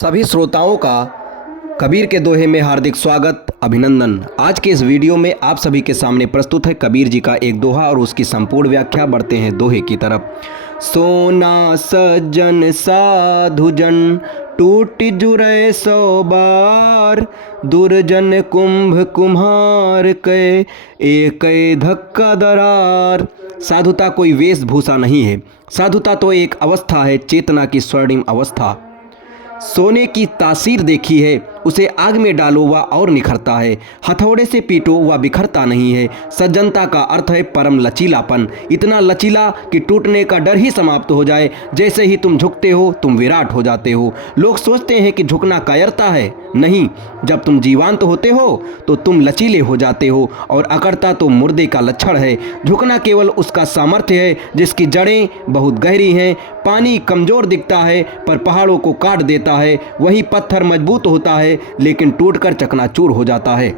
सभी श्रोताओं का कबीर के दोहे में हार्दिक स्वागत अभिनंदन। आज के इस वीडियो में आप सभी के सामने प्रस्तुत है कबीर जी का एक दोहा और उसकी संपूर्ण व्याख्या। बढ़ते हैं दोहे की तरफ। सोना सज्जन साधु जन टूट जुरे सौ बार, दुर्जन कुंभ कुम्हार के एक धक्का दरार। साधुता कोई वेशभूषा नहीं है, साधुता तो एक अवस्था है, चेतना की स्वर्णिम अवस्था। सोने की तासीर देखी है, उसे आग में डालो वह और निखरता है, हथौड़े से पीटो वह बिखरता नहीं है। सज्जनता का अर्थ है परम लचीलापन, इतना लचीला कि टूटने का डर ही समाप्त हो जाए। जैसे ही तुम झुकते हो तुम विराट हो जाते हो। लोग सोचते हैं कि झुकना कायरता है, नहीं, जब तुम जीवंत होते हो तो तुम लचीले हो जाते हो, और अकड़ता तो मुर्दे का लक्षण है। झुकना केवल उसका सामर्थ्य है जिसकी जड़ें बहुत गहरी हैं। पानी कमज़ोर दिखता है पर पहाड़ों को काट देता है, वही पत्थर मजबूत होता है लेकिन टूटकर चकनाचूर हो जाता है।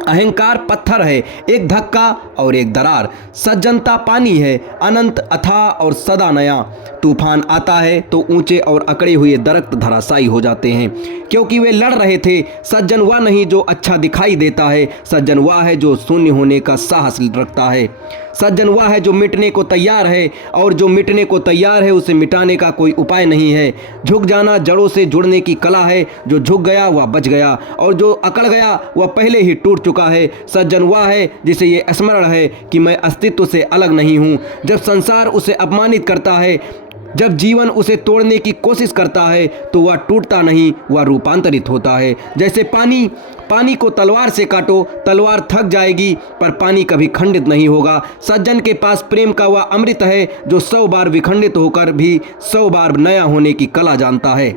अहंकार पत्थर है, एक धक्का और एक दरार। सज्जनता पानी है, अनंत अथाह और सदा नया। तूफान आता है तो ऊंचे और अकड़े हुए दरख्त धराशायी हो जाते हैं, क्योंकि वे लड़ रहे थे। सज्जन वह नहीं जो अच्छा दिखाई देता है, सज्जन वह है जो शून्य होने का साहस रखता है। सज्जन वह है जो मिटने को तैयार है, और जो मिटने को तैयार है उसे मिटाने का कोई उपाय नहीं है। झुक जाना जड़ों से जुड़ने की कला है, जो झुक गया वह बच गया, और जो अकड़ गया वह पहले ही टूट चुका है। सज्जन वह है जिसे ये स्मरण है कि मैं अस्तित्व से अलग नहीं हूँ। जब संसार उसे अपमानित करता है, जब जीवन उसे तोड़ने की कोशिश करता है, तो वह टूटता नहीं, वह रूपांतरित होता है। जैसे पानी को तलवार से काटो, तलवार थक जाएगी पर पानी कभी खंडित नहीं होगा। सज्जन के पास प्रेम का वह अमृत है जो 100 बार विखंडित होकर भी 100 बार नया होने की कला जानता है।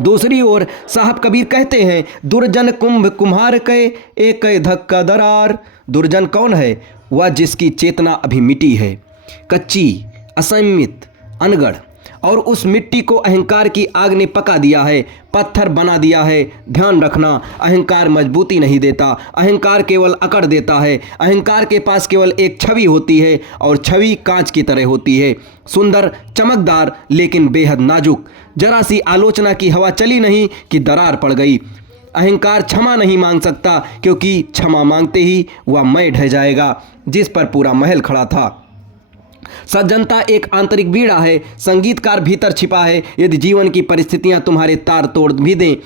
दूसरी ओर साहब कबीर कहते हैं, दुर्जन कुंभ कुम्हार के एक धक्का दरार। दुर्जन कौन है? वह जिसकी चेतना अभी मिटी है, कच्ची, असंयमित, अनगढ़, और उस मिट्टी को अहंकार की आग ने पका दिया है, पत्थर बना दिया है। ध्यान रखना, अहंकार मजबूती नहीं देता, अहंकार केवल अकड़ देता है। अहंकार के पास केवल एक छवि होती है, और छवि कांच की तरह होती है, सुंदर, चमकदार, लेकिन बेहद नाजुक। जरा सी आलोचना की हवा चली नहीं कि दरार पड़ गई। अहंकार क्षमा नहीं मांग सकता, क्योंकि क्षमा मांगते ही वह मैं ढह जाएगा जिस पर पूरा महल खड़ा था। सज्जनता एक आंतरिक बीड़ा है, संगीतकार भीतर छिपा है। यदि जीवन की परिस्थितियां तुम्हारे तार तोड़ भी दें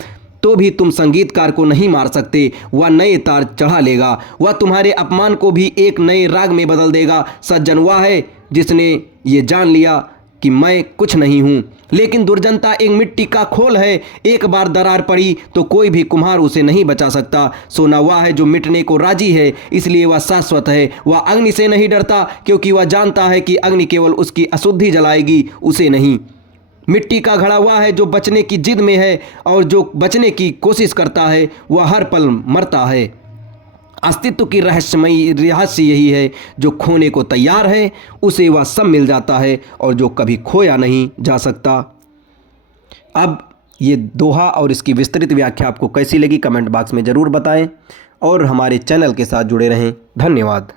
तो भी तुम संगीतकार को नहीं मार सकते, वह नए तार चढ़ा लेगा। वह तुम्हारे अपमान को भी एक नए राग में बदल देगा। सज्जन वह है जिसने ये जान लिया कि मैं कुछ नहीं हूँ। लेकिन दुर्जनता एक मिट्टी का खोल है, एक बार दरार पड़ी तो कोई भी कुम्हार उसे नहीं बचा सकता। सोना वह है जो मिटने को राजी है, इसलिए वह शाश्वत है। वह अग्नि से नहीं डरता, क्योंकि वह जानता है कि अग्नि केवल उसकी अशुद्धि जलाएगी, उसे नहीं। मिट्टी का घड़ा वह है जो बचने की जिद में है, और जो बचने की कोशिश करता है वह हर पल मरता है। अस्तित्व की रहस्य यही है, जो खोने को तैयार है उसे वह सब मिल जाता है, और जो कभी खोया नहीं जा सकता। अब ये दोहा और इसकी विस्तृत व्याख्या आपको कैसी लगी कमेंट बॉक्स में ज़रूर बताएं, और हमारे चैनल के साथ जुड़े रहें। धन्यवाद।